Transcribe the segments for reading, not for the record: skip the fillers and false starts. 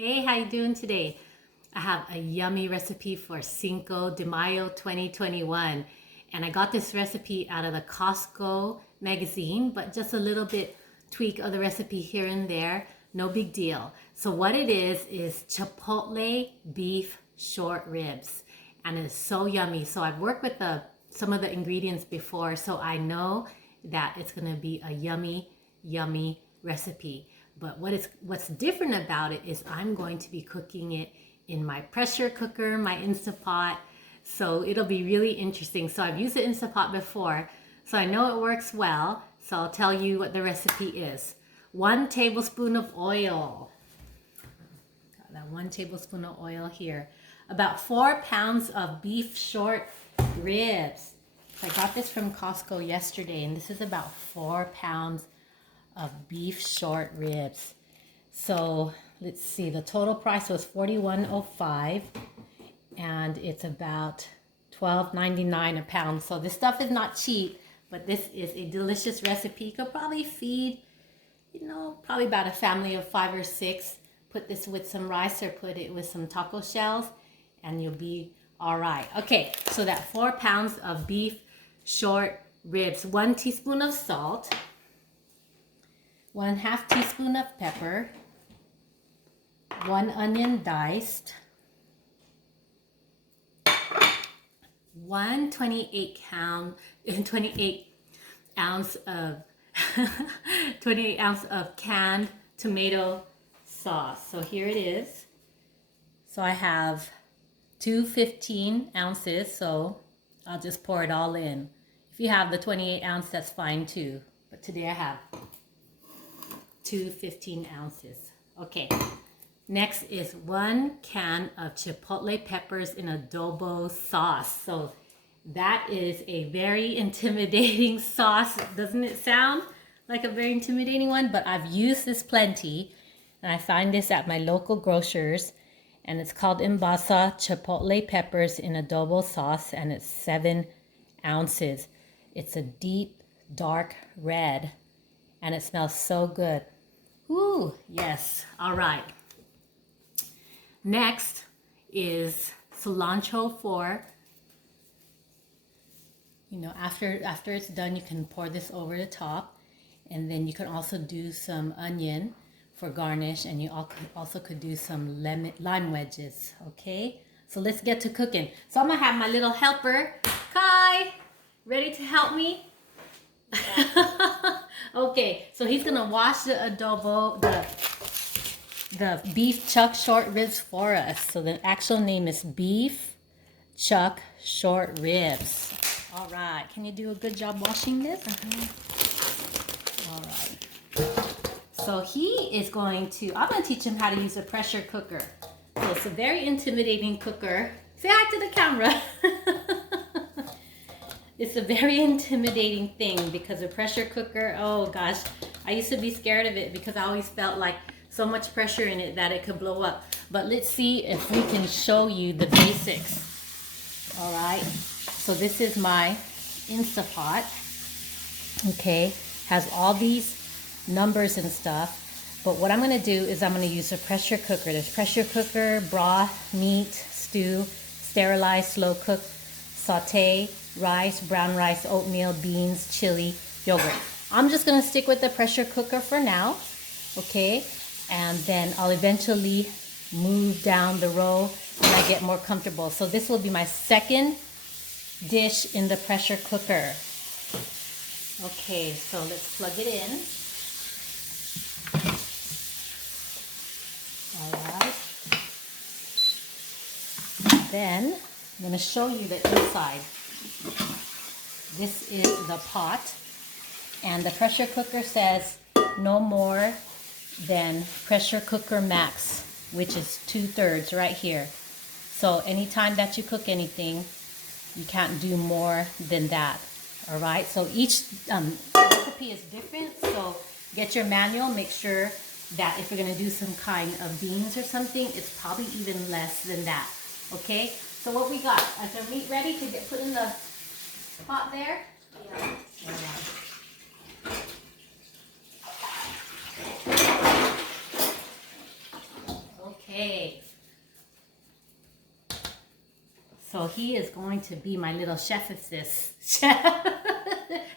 Hey, how you doing today? I have a yummy recipe for Cinco de Mayo 2021. And I got this recipe out of the Costco magazine, but just a little bit tweak of the recipe here and there. No big deal. So what it is chipotle beef short ribs. And it's so yummy. So I've worked with some of the ingredients before, so I know that it's gonna be a yummy, yummy recipe. But what's different about it is I'm going to be cooking it in my pressure cooker, my Instapot. So it'll be really interesting. So I've used the Instapot before, so I know it works well. So I'll tell you what the recipe is. 1 tablespoon of oil. Got that 1 tablespoon of oil here. About 4 pounds of beef short ribs. So I got this from Costco yesterday, and this is about 4 pounds of beef short ribs. So let's see, the total price was $41.05, and it's about $12.99 a pound. So this stuff is not cheap, but this is a delicious recipe. You could probably feed, probably about a family of 5 or 6. Put this with some rice or put it with some taco shells, and you'll be all right. Okay, so that 4 pounds of beef short ribs, 1 teaspoon of salt, 1/2 teaspoon of pepper, 1 onion diced, 1 28 ounce of 28 ounce of canned tomato sauce. So here it is. So I have 2 15 ounces, so I'll just pour it all in. If you have the 28 ounce, that's fine too. But today I have 2 15 ounces. Okay, next is 1 can of chipotle peppers in adobo sauce. So that is a very intimidating sauce. Doesn't it sound like a very intimidating one? But I've used this plenty, and I find this at my local grocers, and it's called Imbasa chipotle peppers in adobo sauce, and it's 7 ounces. It's a deep dark red, and it smells so good. Ooh, yes. All right. Next is cilantro for, after it's done, you can pour this over the top, and then you can also do some onion for garnish, and you also could do some lime wedges. Okay, so let's get to cooking. So I'm gonna have my little helper, Kai, ready to help me. Okay, so he's gonna wash the adobo, the beef chuck short ribs for us. So the actual name is beef chuck short ribs. All right, can you do a good job washing this? All right. So I'm gonna teach him how to use a pressure cooker. So it's a very intimidating cooker. Say hi to the camera. It's a very intimidating thing because a pressure cooker, oh gosh, I used to be scared of it because I always felt like so much pressure in it that it could blow up. But let's see if we can show you the basics. All right, so this is my Instapot. Okay, has all these numbers and stuff. But what I'm gonna do is I'm gonna use a pressure cooker. There's pressure cooker, broth, meat, stew, sterilize, slow cook, saute, rice, brown rice, oatmeal, beans, chili, yogurt. I'm just gonna stick with the pressure cooker for now, okay? And then I'll eventually move down the row when I get more comfortable. So this will be my second dish in the pressure cooker. Okay, so let's plug it in. All right. Then I'm gonna show you the inside. This is the pot, and the pressure cooker says no more than pressure cooker max, which is 2/3 right here. So anytime that you cook anything, you can't do more than that. All right, so each recipe is different, so get your manual. Make sure that if you're going to do some kind of beans or something, it's probably even less than that. Okay, so what we got? Is our meat ready to get put in the pot there? Yeah. Okay. So he is going to be my little chef of this.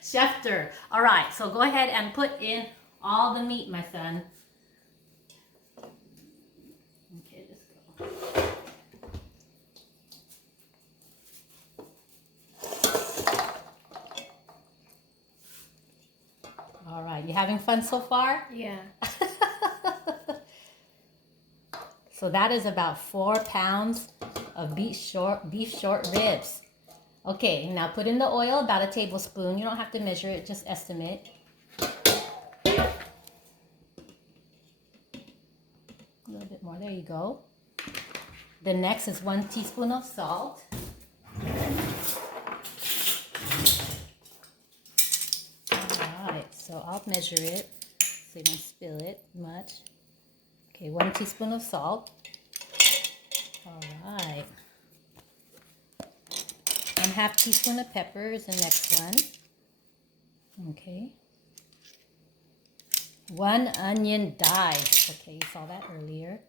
Chefter. All right, so go ahead and put in all the meat, my son. Okay, let's go. All right, you having fun so far? Yeah. So that is about 4 pounds of beef short ribs. Okay, now put in the oil, about a tablespoon. You don't have to measure it, just estimate. A little bit more, there you go. The next is 1 teaspoon of salt. Alright, so I'll measure it so you don't spill it much. Okay, 1 teaspoon of salt. Alright. 1/2 teaspoon of pepper is the next one. Okay. 1 onion diced. Okay, you saw that earlier.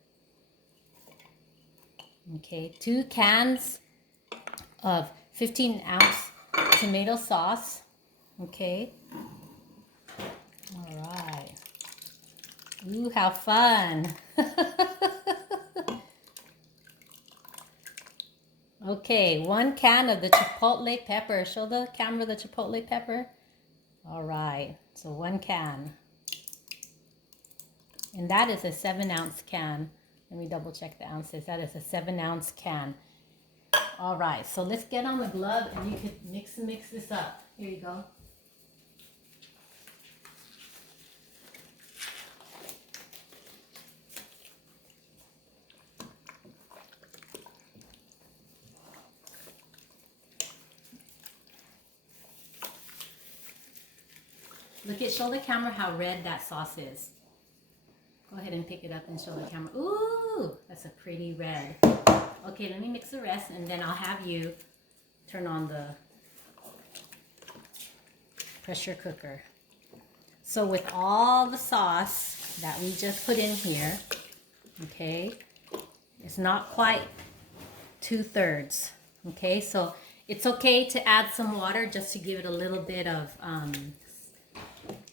Okay, 2 cans of 15-ounce tomato sauce. Okay. All right. Ooh, how fun. Okay, 1 can of the chipotle pepper. Show the camera the chipotle pepper. All right, so 1 can. And that is a 7-ounce can. Let me double check the ounces. That is a 7-ounce can. All right, so let's get on the glove and you can mix this up. Here you go. Show the camera how red that sauce is. Go ahead and pick it up and show the camera. Ooh, that's a pretty red. Okay, let me mix the rest and then I'll have you turn on the pressure cooker. So with all the sauce that we just put in here, okay, it's not quite 2/3. Okay, so it's okay to add some water just to give it a little bit of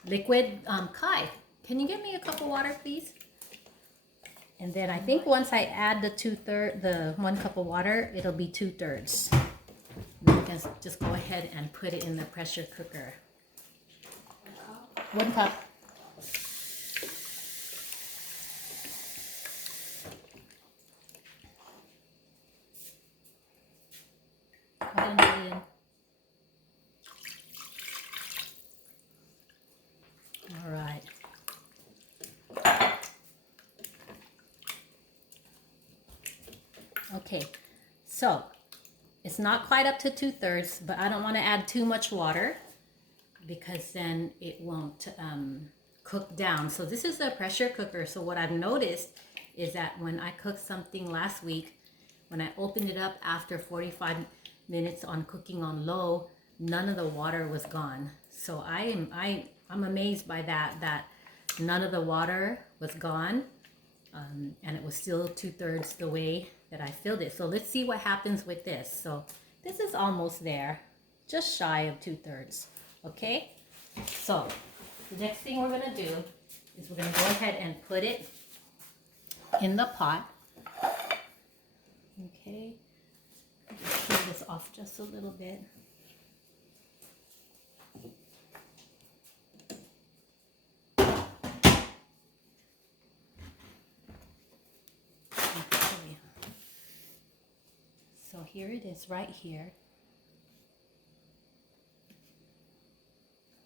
liquid. Kai, can you get me a cup of water, please? And then I think once I add the 1 cup of water, it'll be 2/3. Then you can just go ahead and put it in the pressure cooker. 1 cup. Go ahead and put it in. All right. Okay, so it's not quite up to 2/3, but I don't want to add too much water because then it won't cook down. So this is a pressure cooker. So what I've noticed is that when I cooked something last week, when I opened it up after 45 minutes on cooking on low, none of the water was gone. So I'm amazed by that none of the water was gone, and it was still 2/3 the way that I filled it. So let's see what happens with this. So this is almost there, just shy of 2/3. Okay, so the next thing we're gonna do is we're gonna go ahead and put it in the pot. Okay, just peel this off just a little bit. Okay, so here it is right here.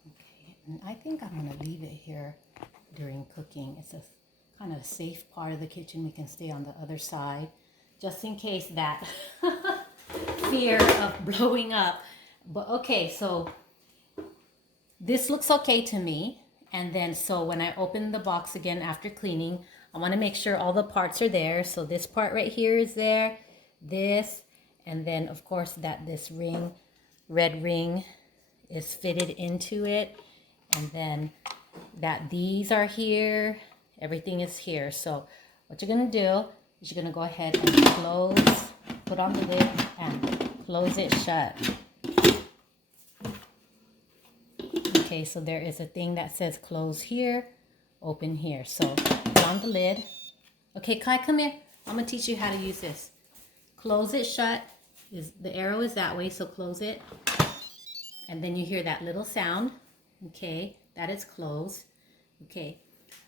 Okay, and I think I'm gonna leave it here during cooking. It's a kind of safe part of the kitchen. We can stay on the other side just in case that fear of blowing up. But okay, so this looks okay to me. And then so when I open the box again after cleaning, I want to make sure all the parts are there. So this part right here is there, this, and then of course that this ring, red ring, is fitted into it, and then that these are here, everything is here. So what you're gonna do is you're gonna go ahead and close, put on the lid and close it shut. Okay, so there is a thing that says close here, open here. So put on the lid. Okay, Kai, come here. I'm gonna teach you how to use this. Close it shut. The arrow is that way, so close it. And then you hear that little sound. Okay, that is closed. Okay,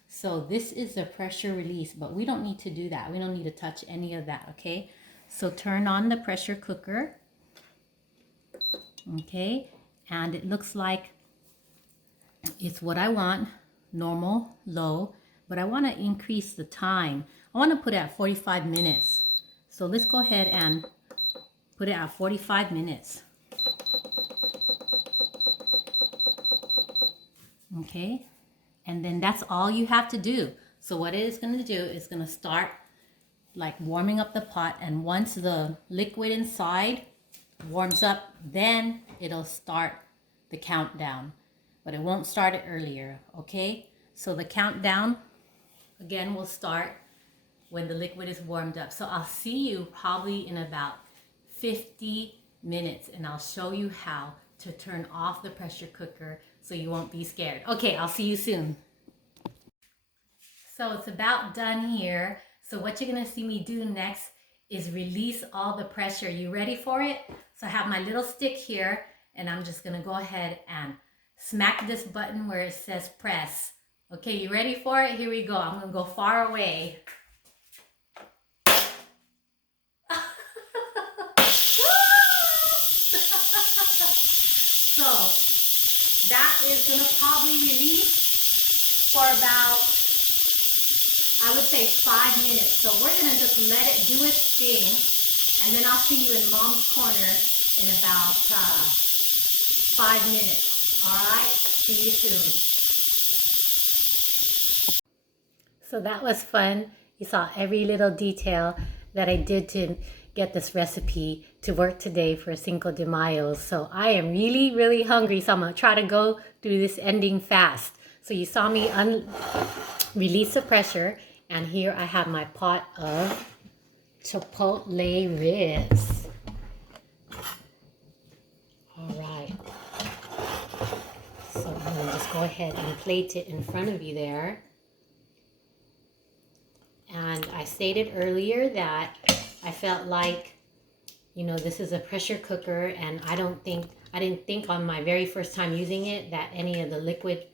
so this is the pressure release, but we don't need to do that. We don't need to touch any of that, okay? So turn on the pressure cooker. Okay, and it looks like it's what I want, normal, low, but I want to increase the time. I want to put it at 45 minutes. So let's go ahead and put it at 45 minutes. Okay, and then that's all you have to do. So what it is going to do is going to start like warming up the pot, and once the liquid inside warms up, then it'll start the countdown, but it won't start it earlier. Okay, so the countdown again will start when the liquid is warmed up. So I'll see you probably in about 50 minutes, and I'll show you how to turn off the pressure cooker so you won't be scared. Okay, I'll see you soon. So it's about done here. So what you're gonna see me do next is release all the pressure. You ready for it? So I have my little stick here, and I'm just gonna go ahead and smack this button where it says press. Okay, you ready for it? Here we go. I'm gonna go far away. So that is gonna probably release for about, I would say 5 minutes. So we're gonna just let it do its thing, and then I'll see you in Mom's corner in about 5 minutes. All right, see you soon. So that was fun. You saw every little detail that I did to get this recipe to work today for Cinco de Mayo. So I am really, really hungry. So I'm gonna try to go through this ending fast. So you saw me release the pressure, and here I have my pot of chipotle ribs. All right. So I'm gonna just go ahead and plate it in front of you there. And I stated earlier that I felt like, you know, this is a pressure cooker, and I didn't think on my very first time using it that any of the liquid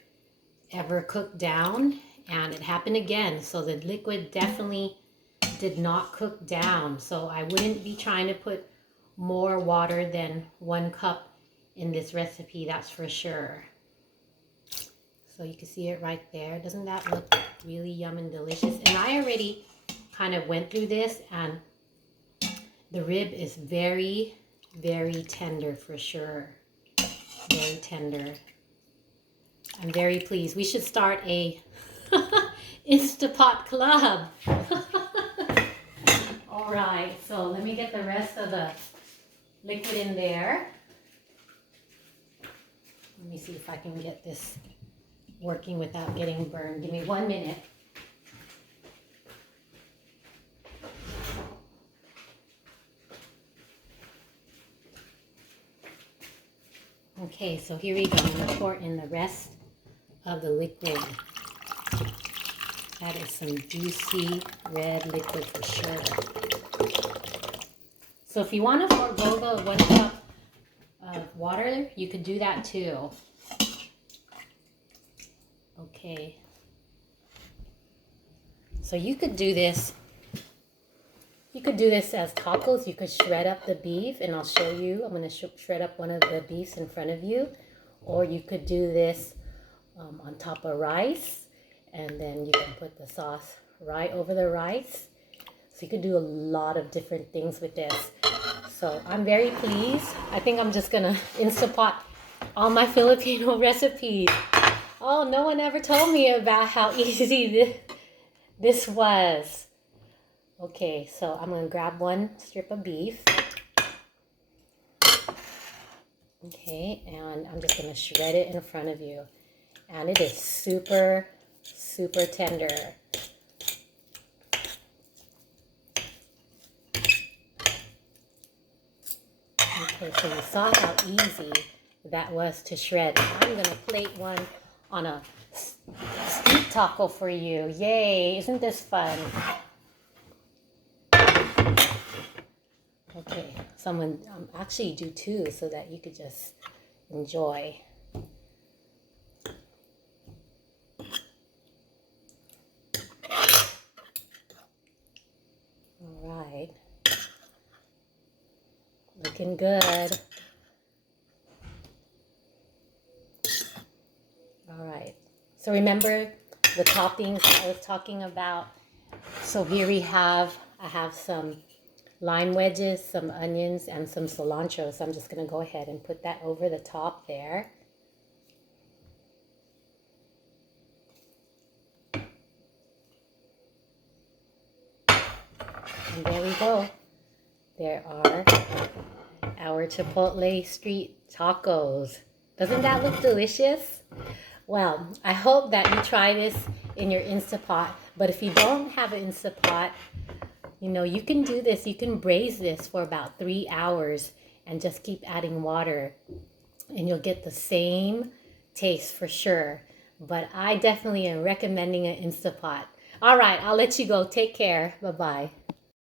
ever cooked down, and it happened again. So the liquid definitely did not cook down. So I wouldn't be trying to put more water than 1 cup in this recipe, that's for sure. So you can see it right there. Doesn't that look really yum and delicious? And I already kind of went through this, and the rib is very, very tender for sure. Very tender. I'm very pleased. We should start a Instapot club. All right, so let me get the rest of the liquid in there. Let me see if I can get this working without getting burned. Give me 1 minute. Okay, so here we go. I'm going to pour in the rest of the liquid. That is some juicy red liquid for sure. So if you want to forego the 1 cup of water, you could do that too. Okay. So you could do this. You could do this as tacos. You could shred up the beef, and I'll show you. I'm going to shred up one of the beefs in front of you. Or you could do this on top of rice, and then you can put the sauce right over the rice. So you could do a lot of different things with this. So I'm very pleased. I think I'm just going to Instapot all my Filipino recipes. Oh, no one ever told me about how easy this was. Okay, so I'm going to grab 1 strip of beef. Okay, and I'm just going to shred it in front of you. And it is super, super tender. Okay, so you saw how easy that was to shred. Now I'm gonna plate one on a street taco for you. Yay, isn't this fun? Okay, someone actually do two so that you could just enjoy. All right, looking good. All right, so remember the toppings I was talking about. So here I have some lime wedges, some onions, and some cilantro. So I'm just going to go ahead and put that over the top there. And there we go. There are our chipotle street tacos. Doesn't that look delicious? Well, I hope that you try this in your Instapot. But if you don't have an Instapot, you know, you can do this. You can braise this for about 3 hours and just keep adding water. And you'll get the same taste for sure. But I definitely am recommending an Instapot. All right, I'll let you go. Take care. Bye-bye.